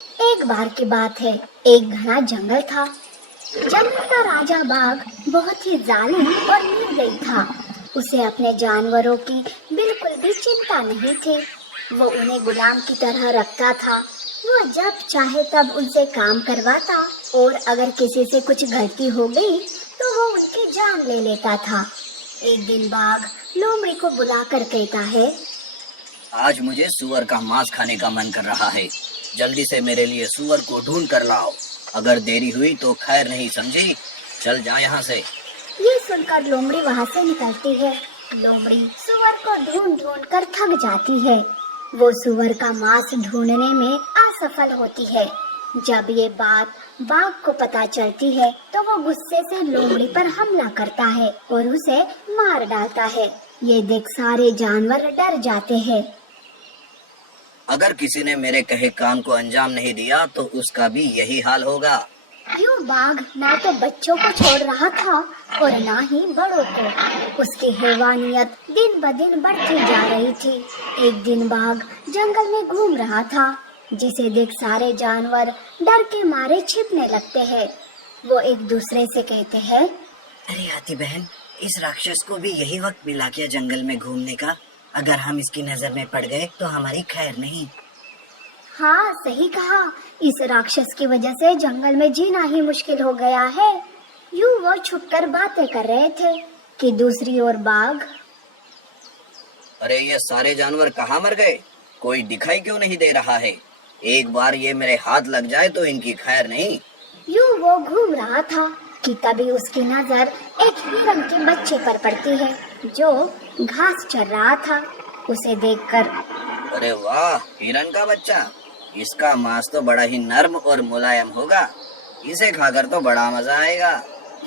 एक बार की बात है। एक घना जंगल था। जंगल का राजा बाघ बहुत ही जालिम और निर्दयी था। उसे अपने जानवरों की बिल्कुल भी चिंता नहीं थी। वो उन्हें गुलाम की तरह रखता था। वो जब चाहे तब उनसे काम करवाता और अगर किसी से कुछ गलती हो गई तो वो उनकी जान ले लेता था। एक दिन बाघ लोमड़ी को बुलाकर कहता है, आज मुझे सुअर का मांस खाने का मन कर रहा है। जल्दी से मेरे लिए सुअर को ढूंढ कर लाओ। अगर देरी हुई तो खैर नहीं, समझी? चल जा यहाँ से। ये सुनकर लोमड़ी वहाँ से निकलती है। लोमड़ी सुअर को ढूंढ ढूंढ कर थक जाती है। वो सुअर का मांस ढूंढने में असफल होती है। जब ये बात बाघ को पता चलती है तो वो गुस्से से लोमड़ी पर हमला करता है और उसे मार डालता है। ये देख सारे जानवर डर जाते हैं। अगर किसी ने मेरे कहे काम को अंजाम नहीं दिया तो उसका भी यही हाल होगा। यूं बाघ ना तो बच्चों को छोड़ रहा था और ना ही बड़ों को। उसकी हैवानियत दिन ब दिन बढ़ती जा रही थी। एक दिन बाघ जंगल में घूम रहा था, जिसे देख सारे जानवर डर के मारे छिपने लगते हैं। वो एक दूसरे से कहते हैं, अरे हाथी बहन, इस राक्षस को भी यही वक्त मिला क्या जंगल में घूमने का? अगर हम इसकी नजर में पड़ गए तो हमारी खैर नहीं। हाँ सही कहा। इस राक्षस की वजह से जंगल में जीना ही मुश्किल हो गया है। यूं वो छुपकर बातें कर रहे थे कि दूसरी ओर बाघ, अरे ये सारे जानवर कहाँ मर गए? कोई दिखाई क्यों नहीं दे रहा है? एक बार ये मेरे हाथ लग जाए तो इनकी खैर नहीं। यूं वो घूम रहा था कि तभी उसकी नजर एक हिरन के बच्चे पर पड़ती है जो घास चर रहा था। उसे देखकर, अरे वाह, हिरन का बच्चा! इसका मांस तो बड़ा ही नर्म और मुलायम होगा। इसे खाकर तो बड़ा मजा आएगा।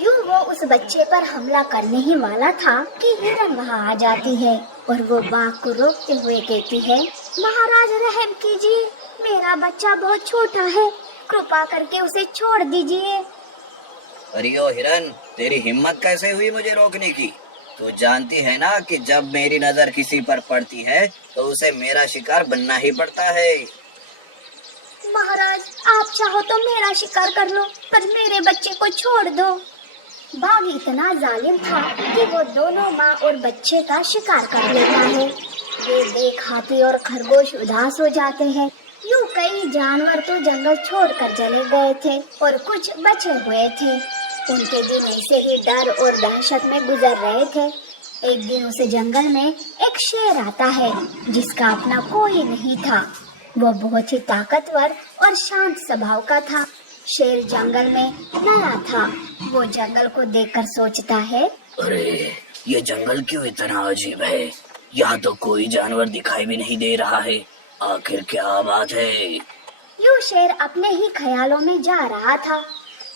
यूं वो उस बच्चे पर हमला करने ही वाला था कि हिरन वहां आ जाती है और वो बाघ को रोकते हुए कहती है, महाराज रहम कीजिए, मेरा बच्चा बहुत छोटा है, कृपा करके उसे छोड़ दीजिए। अरे ओ हिरन, तेरी हिम्मत कैसे हुई मुझे रोकने की? तू जानती है ना कि जब मेरी नजर किसी पर पड़ती है तो उसे मेरा शिकार बनना ही पड़ता है। महाराज आप चाहो तो मेरा शिकार कर लो, पर मेरे बच्चे को छोड़ दो। बाघ इतना जालिम था कि वो दोनों माँ और बच्चे का शिकार कर लेता है। ये देख हाथी और खरगोश उदास हो जाते हैं। यूं कई जानवर तो जंगल छोड़कर चले गए थे और कुछ बचे हुए थे। उनके दिन ऐसे ही डर और दहशत में गुजर रहे थे। एक दिन उस जंगल में एक शेर आता है जिसका अपना कोई नहीं था। वो बहुत ही ताकतवर और शांत स्वभाव का था। शेर जंगल में नया था। वो जंगल को देखकर सोचता है, अरे ये जंगल क्यों इतना अजीब है? यहाँ तो कोई जानवर दिखाई भी नहीं दे रहा है। आखिर क्या बात है? यूं शेर अपने ही ख्यालों में जा रहा था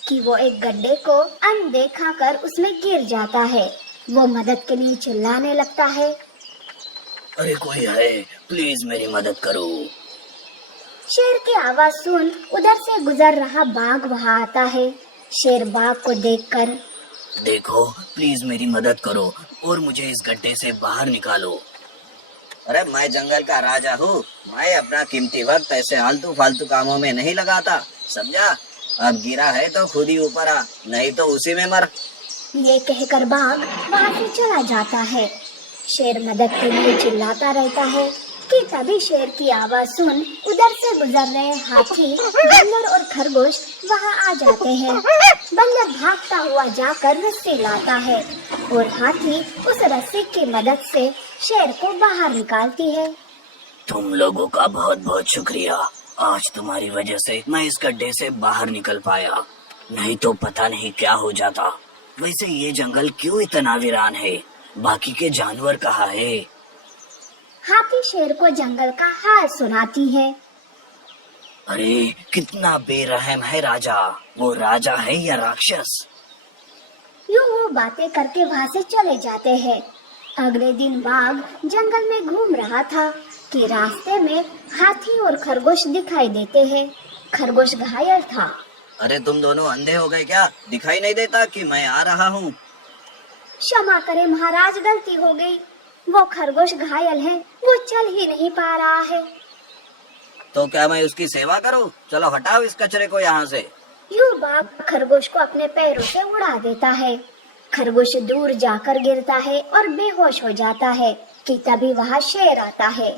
कि वो एक गड्ढे को अनदेखा कर उसमें गिर जाता है। वो मदद के लिए चिल्लाने लगता है। अरे कोई है, प्लीज मेरी मदद करो। शेर की आवाज सुन उधर से गुजर रहा बाघ वहां आता है। शेर बाघ को देखकर, देखो, प्लीज मेरी मदद करो और मुझे इस गड्ढे से बाहर निकालो। अरे मैं जंगल का राजा हूँ। मैं अपना कीमती वक्त ऐसे आलतू फालतू कामों में नहीं लगाता, समझा? अब गिरा है तो खुद ही ऊपर आ, नहीं तो उसी में मर। ये कहकर बाघ वहां से चला जाता है। शेर मदद के लिए चिल्लाता रहता है कि तभी शेर की आवाज सुन उधर से गुजर रहे हाथी, बंदर और खरगोश वहां आ जाते हैं। बंदर भागता हुआ जाकर रस्सी लाता है और हाथी उस रस्सी की मदद से शेर को बाहर निकालती है। तुम लोगों का बहुत बहुत शुक्रिया। आज तुम्हारी वजह से मैं इस गड्ढे से बाहर निकल पाया, नहीं तो पता नहीं क्या हो जाता। वैसे ये जंगल क्यों इतना वीरान है? बाकी के जानवर कहाँ है? हाथी शेर को जंगल का हाल सुनाती है। अरे कितना बेरहम है राजा! वो राजा है या राक्षस? यूं वो बातें करके वहां से चले जाते हैं। अगले दिन बाघ जंगल में घूम रहा था कि रास्ते में हाथी और खरगोश दिखाई देते हैं। खरगोश घायल था। अरे तुम दोनों अंधे हो गए क्या? दिखाई नहीं देता कि मैं आ रहा हूँ? क्षमा करें महाराज, गलती हो गई। वो खरगोश घायल है, वो चल ही नहीं पा रहा है। तो क्या मैं उसकी सेवा करूं? चलो हटाओ इस कचरे को यहाँ से। यूं बाघ खरगोश को अपने पैरों से उड़ा देता है। खरगोश दूर जाकर गिरता है और बेहोश हो जाता है कि तभी वहाँ शेर आता है।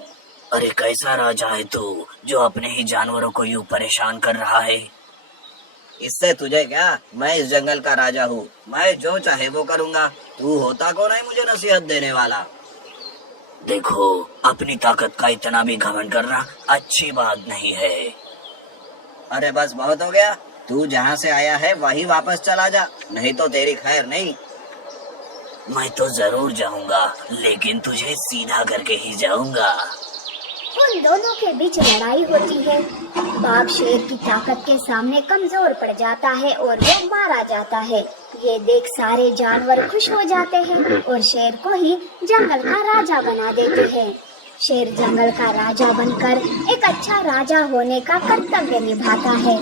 अरे कैसा राजा है तू, जो अपने ही जानवरों को यूं परेशान कर रहा है? इससे तुझे क्या, मैं इस जंगल का राजा हूँ, मैं जो चाहे वो करूँगा। तू होता कौन है मुझे नसीहत देने वाला? देखो, अपनी ताकत का इतना भी घमंड करना अच्छी बात नहीं है। अरे बस बहुत हो गया, तू जहाँ से आया है वहीं वापस चला जा, नहीं तो तेरी खैर नहीं। मैं तो जरूर जाऊंगा, लेकिन तुझे सीधा करके ही जाऊंगा। उन दोनों के बीच लड़ाई होती है। बाघ शेर की ताकत के सामने कमजोर पड़ जाता है और वो मारा जाता है। ये देख सारे जानवर खुश हो जाते हैं और शेर को ही जंगल का राजा बना देते हैं। शेर जंगल का राजा बनकर एक अच्छा राजा होने का कर्तव्य निभाता है।